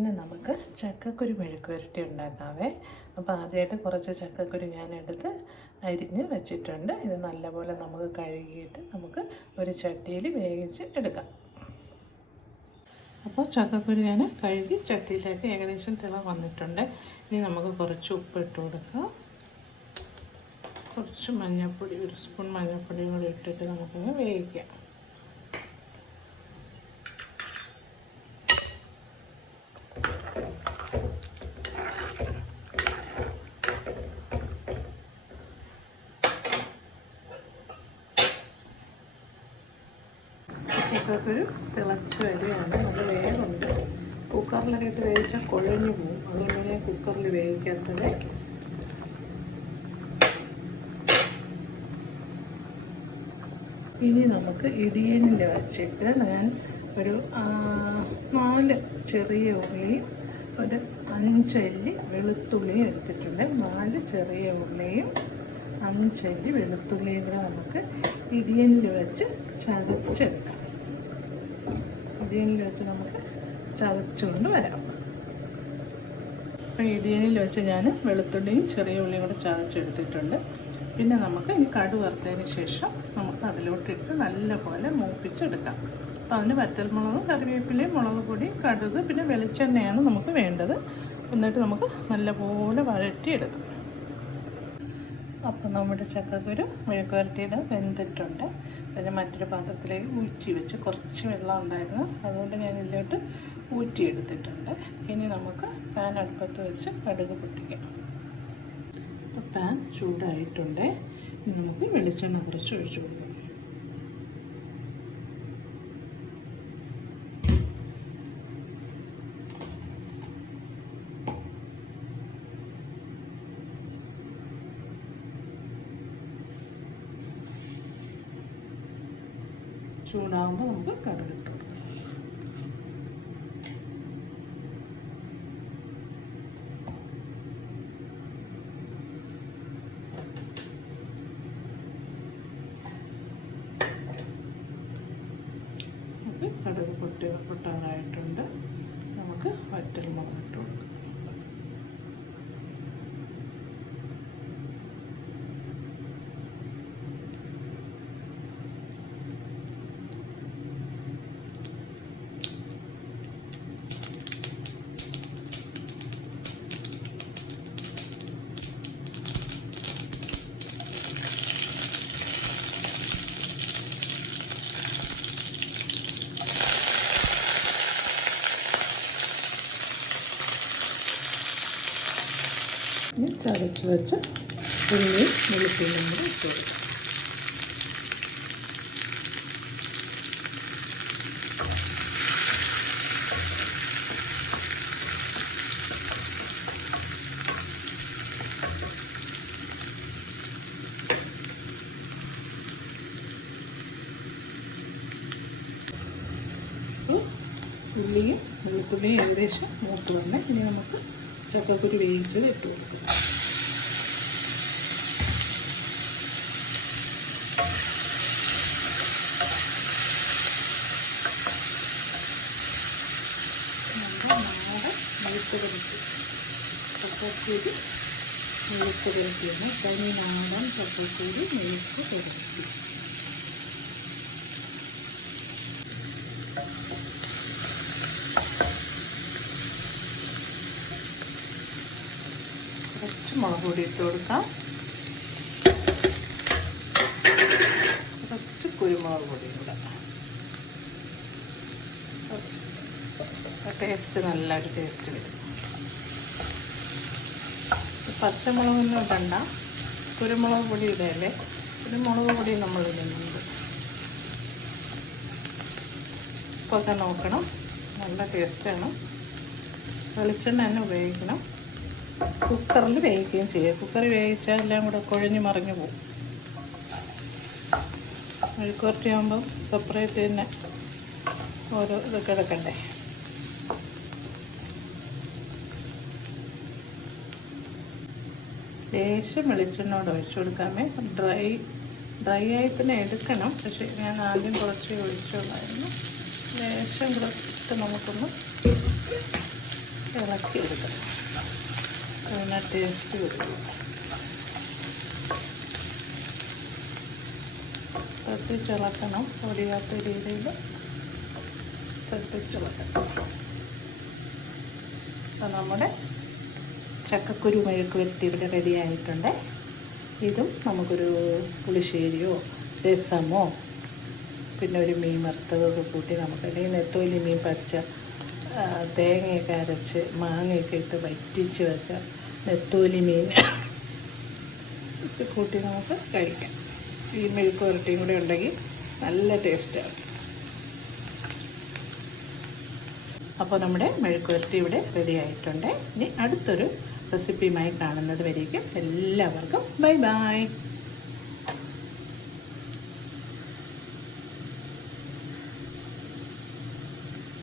ഇന്ന് നമുക്ക് ചക്കക്കുരു മെഴുക്കുവരട്ടി ഉണ്ടാക്കാവേ. അപ്പോൾ ആദ്യമായിട്ട് കുറച്ച് ചക്കക്കുരു ഞാനെടുത്ത് അരിഞ്ഞ് വെച്ചിട്ടുണ്ട്. ഇത് നല്ലപോലെ നമുക്ക് കഴുകിയിട്ട് നമുക്ക് ഒരു ചട്ടിയിൽ വേവിച്ച് എടുക്കാം. അപ്പോൾ ചക്കക്കുരു ഞാൻ കഴുകി ചട്ടിയിലേക്ക് ഏകദേശം തിള വന്നിട്ടുണ്ട്. ഇനി നമുക്ക് കുറച്ച് ഉപ്പ് ഇട്ട് കൊടുക്കാം. കുറച്ച് മഞ്ഞൾപ്പൊടി, ഒരു സ്പൂൺ മഞ്ഞൾപ്പൊടിയും കൂടി ഇട്ടിട്ട് നമുക്കൊന്ന് വേവിക്കാം. ചക്കക്കുരു തിളച്ച് വരികയാണ്. അത് വേഗമുണ്ട്. കുക്കറിലൊക്കെ ഇട്ട് വേവിച്ചാൽ കുഴഞ്ഞു പോകും. അതുകൊണ്ട് ഞാൻ കുക്കറിൽ വേവിക്കാത്തത്. ഇനി നമുക്ക് ഇടിയനിൽ വച്ചിട്ട് ഞാൻ ഒരു 4 ചെറിയ ഉള്ളിയും ഒരു 5 അല്ലി വെളുത്തുള്ളിയും എടുത്തിട്ടുണ്ട്. 4 ചെറിയ ഉള്ളിയും 5 അല്ലി വെളുത്തുള്ളിയും കൂടെ നമുക്ക് ഇടിയനിൽ വെച്ച് ചതച്ചെടുക്കാം. ഇടിയനിൽ വെച്ച് നമുക്ക് ചതച്ചുകൊണ്ട് വരാം. അപ്പോൾ ഇടിയനിൽ വെച്ച് ഞാൻ വെളുത്തുള്ളിയും ചെറിയ ഉള്ളിയും കൂടെ ചതച്ചെടുത്തിട്ടുണ്ട്. പിന്നെ നമുക്ക് ഈ കടു വറുത്തതിന് ശേഷം നമുക്ക് അതിലോട്ടിട്ട് നല്ലപോലെ മൂപ്പിച്ചെടുക്കാം. അപ്പോൾ അതിന് വറ്റൽമുളകും കറിവേപ്പിലയും മുളക് പൊടി കടുക് പിന്നെ വെളിച്ചെണ്ണയാണ് നമുക്ക് വേണ്ടത്. എന്നിട്ട് നമുക്ക് നല്ലപോലെ വഴറ്റിയെടുക്കാം. അപ്പോൾ നമ്മുടെ ചക്കക്കുരു മെഴുക്ക് വരട്ടിയത് വെന്തിട്ടുണ്ട്. പിന്നെ മറ്റൊരു പാത്രത്തിലേക്ക് ഊറ്റി വെച്ച് കുറച്ച് വെള്ളം ഉണ്ടായിരുന്നു, അതുകൊണ്ട് ഞാൻ ഇതിലോട്ട് ഊറ്റിയെടുത്തിട്ടുണ്ട്. ഇനി നമുക്ക് പാൻ അടുപ്പത്ത് വെച്ച് കടുക് പൊട്ടിക്കാം. അപ്പോൾ പാൻ ചൂടായിട്ടുണ്ട്. ഇനി നമുക്ക് വെളിച്ചെണ്ണ കുറച്ച് ഒഴിച്ചു കൊടുക്കാം. ചൂടാകുമ്പോൾ നമുക്ക് കടുക് ഇട്ടു കൊടുക്കാം. കടുക് പൊട്ടാനായിട്ടുണ്ട്. നമുക്ക് വറ്റൽമുളക് ഇട്ട് കൊടുക്കാം. ചതച്ച് വെച്ച് ഉള്ളി വെളുത്തുള്ളിയും കൂടി ഇട്ട് കൊടുക്കും. ഉള്ളിയും വെളുത്തുള്ളിയും ഏകദേശം മൂത്ത് വന്ന് ഇനി നമുക്ക് ചക്കക്കുരു വേവിച്ചത് ഇട്ട് കൊടുക്കും. ചക്കക്കുരു മെഴുക്ക് പുരട്ടിയാണ്. തനിനാടൻ ചക്കക്കുരു മെഴുക്ക് പുരട്ടി. കുറച്ച് മുളക് പൊടി ഇട്ട് കൊടുക്കാം. കുറച്ച് കുരുമുളക് പൊടിയും കൂടെ. ടേസ്റ്റ് നല്ലൊരു ടേസ്റ്റ് വരും. പച്ചമുളകൊന്നും ഇടണ്ട, കുരുമുളക് പൊടി ഇടല്ലേ. കുരുമുളക് പൊടി നമ്മൾ ഇടുന്നുണ്ട്. ഉപ്പൊക്കെ നോക്കണം, നല്ല ടേസ്റ്റാണ്. വെളിച്ചെണ്ണ തന്നെ ഉപയോഗിക്കണം. കുക്കറിൽ വേവിക്കുകയും ചെയ്യുക. കുക്കറിൽ വേവിച്ചാൽ എല്ലാം കൂടെ കുഴഞ്ഞ് മറിഞ്ഞു പോകും. മെഴുക്ക് വരട്ടിയാകുമ്പം സെപ്പറേറ്റ് തന്നെ ഓരോ ഇതൊക്കെ എടുക്കണ്ടേ. ലേശം വെളിച്ചെണ്ണയോട് ഒഴിച്ചു കൊടുക്കാമേ. ഡ്രൈ ആയി തന്നെ എടുക്കണം. പക്ഷേ ഞാൻ ആദ്യം കുറച്ച് ഒഴിച്ചുള്ളായിരുന്നു. ലേശം കൂടെ ഇട്ട് നമുക്കൊന്ന് ഇളക്കി എടുക്കണം. അതിന് ടേസ്റ്റ് വരും. തട്ടിച്ചിളക്കണം, പൊടിയാത്ത രീതിയിൽ തട്ടിച്ചിളക്കണം. അപ്പോൾ നമ്മുടെ ചക്കക്കുരു മെഴുക്ക് വരട്ടി ഇവിടെ റെഡി ആയിട്ടുണ്ട്. ഇതും നമുക്കൊരു പുളിശ്ശേരിയോ രസമോ പിന്നെ ഒരു മീൻ വറുത്തതൊക്കെ കൂട്ടി നമുക്ക് അല്ലെങ്കിൽ നെത്തോലി മീൻ പച്ച തേങ്ങയൊക്കെ അരച്ച് മാങ്ങയൊക്കെ ഇട്ട് വറ്റിച്ച് വെച്ച നെത്തോലി മീൻ കൂട്ടി നമുക്ക് കഴിക്കാം. ഈ മെഴുക്ക് വരട്ടിയും കൂടെ ഉണ്ടെങ്കിൽ നല്ല ടേസ്റ്റാണ്. അപ്പോൾ നമ്മുടെ മെഴുക്ക് വരട്ടി ഇവിടെ റെഡി ആയിട്ടുണ്ട്. ഇനി അടുത്തൊരു റെസിപ്പിയുമായി കാണുന്നത് വരേക്കും എല്ലാവർക്കും ബൈ ബൈ.